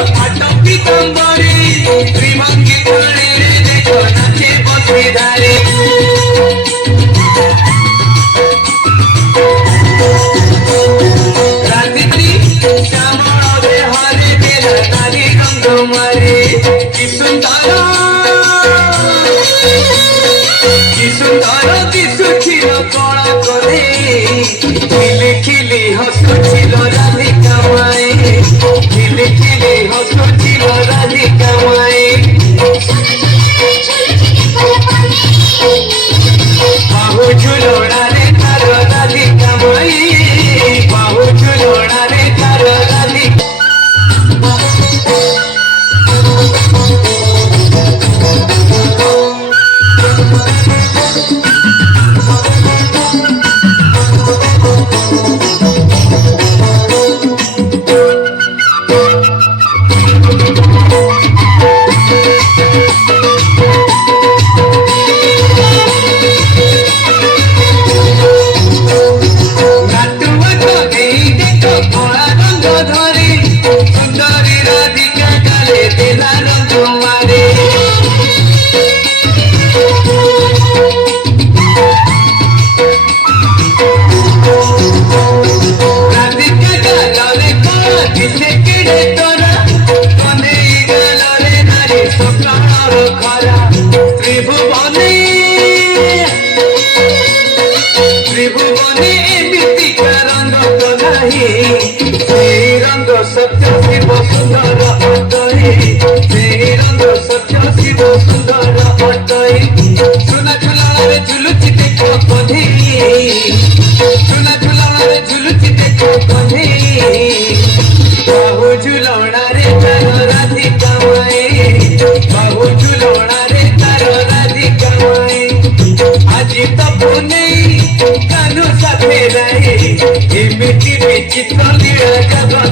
आटोपी कंबरी त्रिभंगी खेले रे देखो नाचे बसी धारे रात्रि श्यामल देहरे बेला नारी गंध मारे कि सुंदर दिशुछिल कला करे खिली खिली हसुछिल राधिका माए खिली खिली हसुछिल राधिका माए बाहु झुलना रे तार राधिका माए बाहु झुलना रे तार राधिका त्रिभुवने एमितिका रंग तो नाही सेही रंग सत्य शिव सुंदर अटई सेही रंग सत्य शिव सुंदर अटई सुना झुलारे झुलुची देखो कन्हे सुना झुलारे झुलुची देखो कन्हे बाहु झुलना रे तार राधिका माए बाहु झुलना रे तार राधिका माए আজি তো বনেই কানু সাথে রে এমিতি বিচিত্র লীলা জগৎ